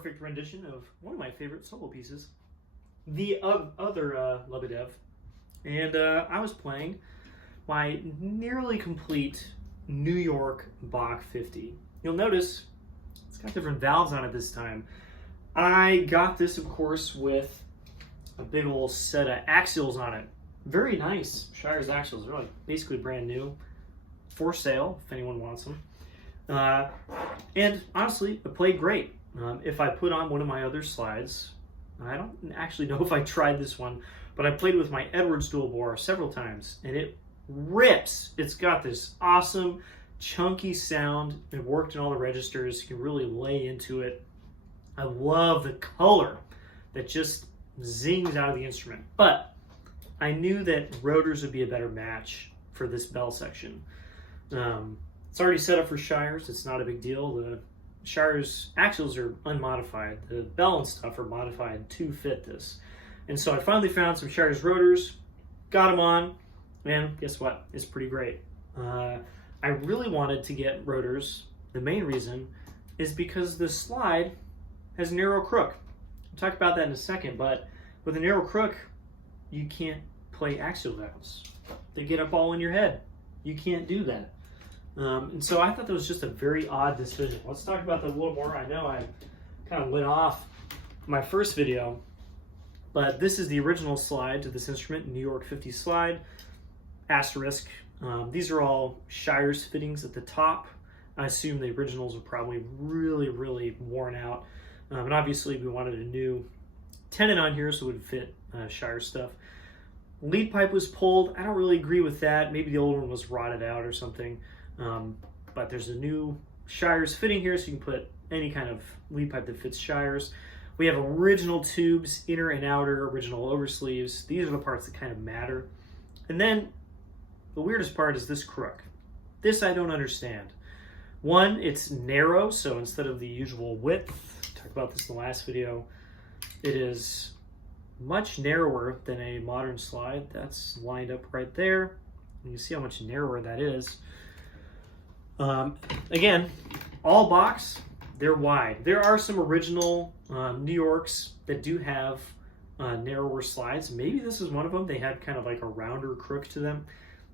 perfect rendition of one of my favorite solo pieces, the other Lebedev. And I was playing my nearly complete New York Bach 50. You'll notice it's got different valves on it this time. I got this, of course, with a big old set of axials on it. Very nice Shire's axials, really basically brand new, for sale if anyone wants them. And honestly, it played great. If I put on one of my other slides, I don't actually know if I tried this one, but I played with my Edwards dual bore several times, and it rips. It's got this awesome, chunky sound. It worked in all the registers. You can really lay into it. I love the color that just zings out of the instrument. But I knew that rotors would be a better match for this bell section. It's already set up for Shires. It's not a big deal. The Shires axials are unmodified. The bell and stuff are modified to fit this. And so I finally found some Shires rotors, got them on, and guess what? It's pretty great. I really wanted to get rotors. The main reason is because the slide has a narrow crook. We'll talk about that in a second, but with a narrow crook, you can't play axial valves. They get up all in your head. You can't do that. And so I thought that was just a very odd decision. Let's talk about that a little more. I know I kind of went off my first video, but this is the original slide to this instrument, New York 50 slide, asterisk. These are all Shires fittings at the top. I assume the originals are probably really worn out. And obviously we wanted a new tenon on here so it would fit Shire stuff. Lead pipe was pulled. I don't really agree with that. Maybe the old one was rotted out or something. But there's a new Shires fitting here, so you can put any kind of lead pipe that fits Shires. We have original tubes, inner and outer, original oversleeves. These are the parts that kind of matter. And then the weirdest part is this crook. This I don't understand. One, it's narrow, so instead of the usual width, talked about this in the last video, it is much narrower than a modern slide. That's lined up right there. You can see how much narrower that is. Again, all Bachs, they're wide. There are some original New Yorks that do have narrower slides. Maybe this is one of them. They had kind of like a rounder crook to them.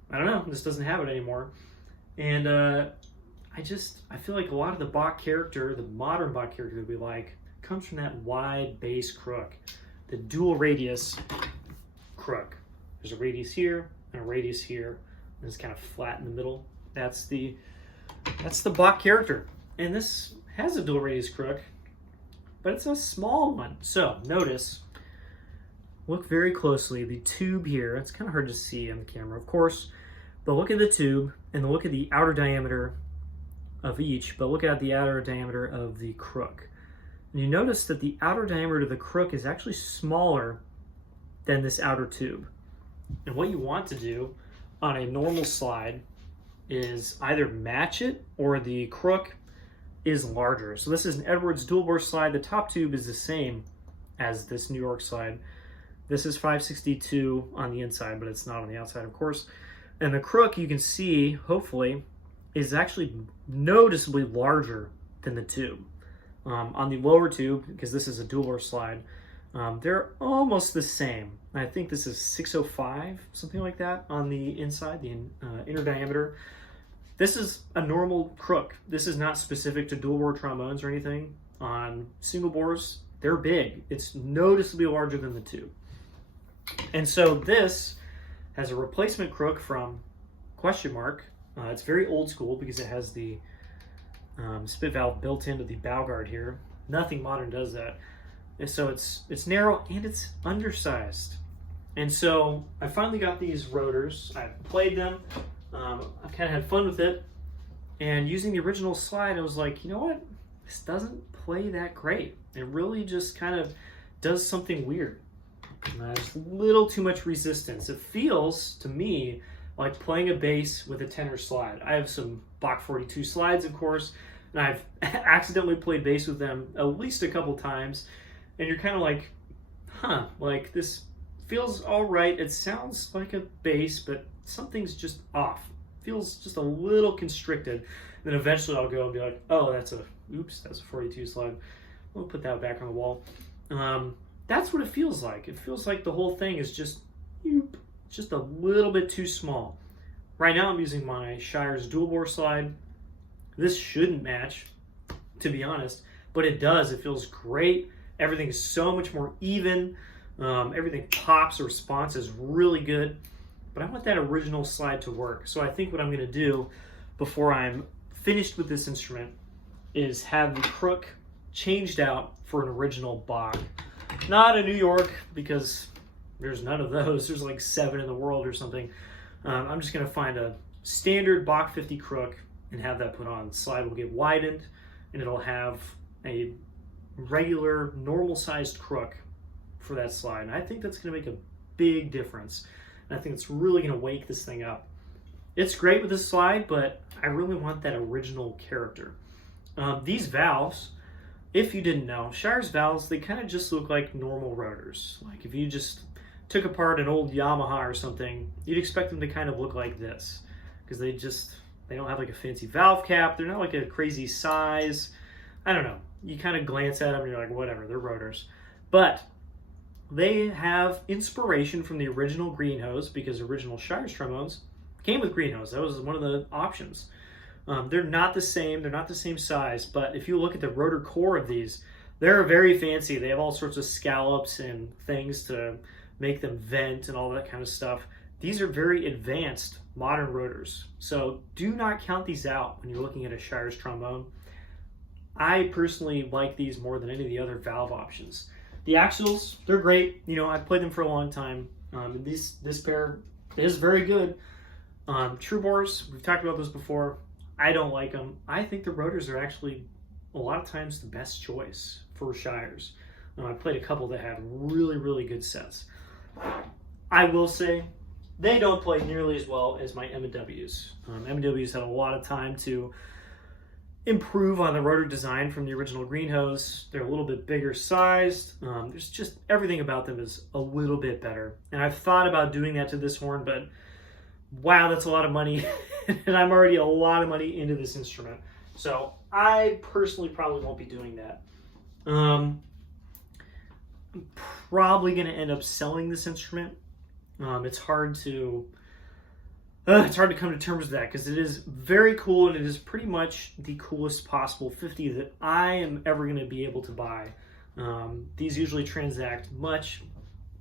I don't know. This doesn't have it anymore. And I feel like a lot of the Bach character, the modern Bach character that we like, comes from that wide base crook, the dual radius crook. There's a radius here and a radius here, and it's kind of flat in the middle. That's the Bach character. And this has a dual radius crook, but it's a small one. So notice, look very closely, the tube here, it's kind of hard to see on the camera, of course, but look at the tube and look at the outer diameter of each, but look at the outer diameter of the crook. And you notice that the outer diameter of the crook is actually smaller than this outer tube. And what you want to do on a normal slide is either match it or the crook is larger. So this is an Edwards dual bore slide. The top tube is the same as this New York slide. This is 562 on the inside, but it's not on the outside, of course. And the crook, you can see, hopefully, is actually noticeably larger than the tube. On the lower tube, because this is a dual bore slide, they're almost the same. I think this is 605, something like that, on the inside, the inner diameter. This is a normal crook. This is not specific to dual bore trombones or anything. On single bores, they're big. It's noticeably larger than the tube. And so this has a replacement crook from ? It's very old school because it has the spit valve built into the bow guard here. Nothing modern does that. And so it's narrow and it's undersized. And so I finally got these rotors. I played them. I kind of had fun with it. And using the original slide, I was like, you know what? This doesn't play that great. It really just kind of does something weird. There's a little too much resistance. It feels, to me, like playing a bass with a tenor slide. I have some Bach 42 slides, of course, and I've accidentally played bass with them at least a couple times, and you're kind of like, huh, like this feels all right. It sounds like a bass, but something's just off. Feels just a little constricted. Then eventually I'll go and be like, oh, that's a 42 slide. We'll put that back on the wall. That's what it feels like. It feels like the whole thing is just a little bit too small. Right now I'm using my Shire's dual bore slide. This shouldn't match, to be honest, but it does. It feels great. Everything is so much more even. Everything pops. The response is really good. But I want that original slide to work. So I think what I'm going to do before I'm finished with this instrument is have the crook changed out for an original Bach. Not a New York, because there's none of those. There's like 7 in the world or something. I'm just going to find a standard Bach 50 crook and have that put on. The slide will get widened, and it'll have a regular, normal-sized crook for that slide. And I think that's going to make a big difference. And I think it's really going to wake this thing up. It's great with this slide, but I really want that original character. These valves, if you didn't know, Shire's valves, they kind of just look like normal rotors. Like if you just took apart an old Yamaha or something, you'd expect them to kind of look like this, because they don't have like a fancy valve cap. They're not like a crazy size. I don't know. You kind of glance at them and you're like, whatever, they're rotors. But they have inspiration from the original green hose, because original Shire's trombones came with green hose. That was one of the options. They're not the same. They're not the same size. But if you look at the rotor core of these, they're very fancy. They have all sorts of scallops and things to make them vent and all that kind of stuff. These are very advanced modern rotors. So do not count these out when you're looking at a Shire's trombone. I personally like these more than any of the other valve options. The axials, they're great. You know, I've played them for a long time. This pair is very good. True bores, we've talked about those before. I don't like them. I think the rotors are actually a lot of times the best choice for Shire's. I played a couple that had really, really good sets. I will say they don't play nearly as well as my M&Ws. M&Ws had a lot of time to improve on the rotor design from the original green hose. They're a little bit bigger sized. There's just everything about them is a little bit better. And I've thought about doing that to this horn, but wow, that's a lot of money. And I'm already a lot of money into this instrument. So I personally probably won't be doing that. I'm probably going to end up selling this instrument. It's hard to come to terms with that, because it is very cool, and it is pretty much the coolest possible 50 that I am ever going to be able to buy. These usually transact much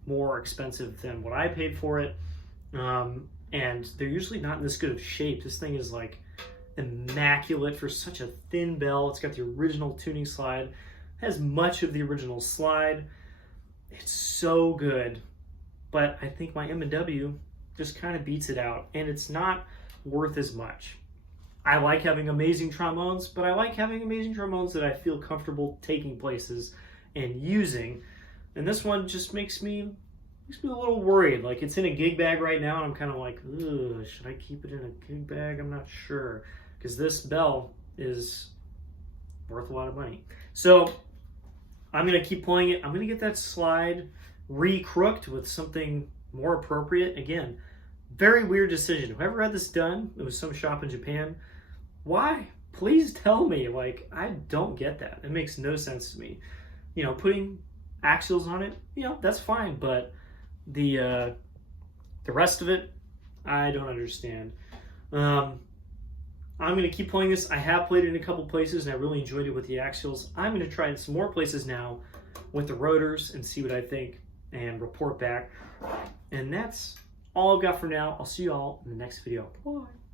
more expensive than what I paid for it, and they're usually not in this good of shape. This thing is like immaculate for such a thin bell. It's got the original tuning slide, has much of the original slide. It's so good, but I think my M&W just kind of beats it out, and it's not worth as much. I like having amazing trombones, but I like having amazing trombones that I feel comfortable taking places and using, and this one just makes me a little worried. Like, it's in a gig bag right now, and I'm kind of like, ugh, should I keep it in a gig bag? I'm not sure, because this bell is worth a lot of money. So I'm going to keep playing it. I'm going to get that slide re-crooked with something more appropriate. Again, very weird decision. Whoever had this done, it was some shop in Japan. Why? Please tell me. Like, I don't get that. It makes no sense to me. You know, putting axials on it, you know, that's fine, but the rest of it, I don't understand. I'm going to keep playing this. I have played it in a couple places, and I really enjoyed it with the axials. I'm going to try it some more places now with the rotors and see what I think and report back. And that's all I've got for now. I'll see you all in the next video. Bye.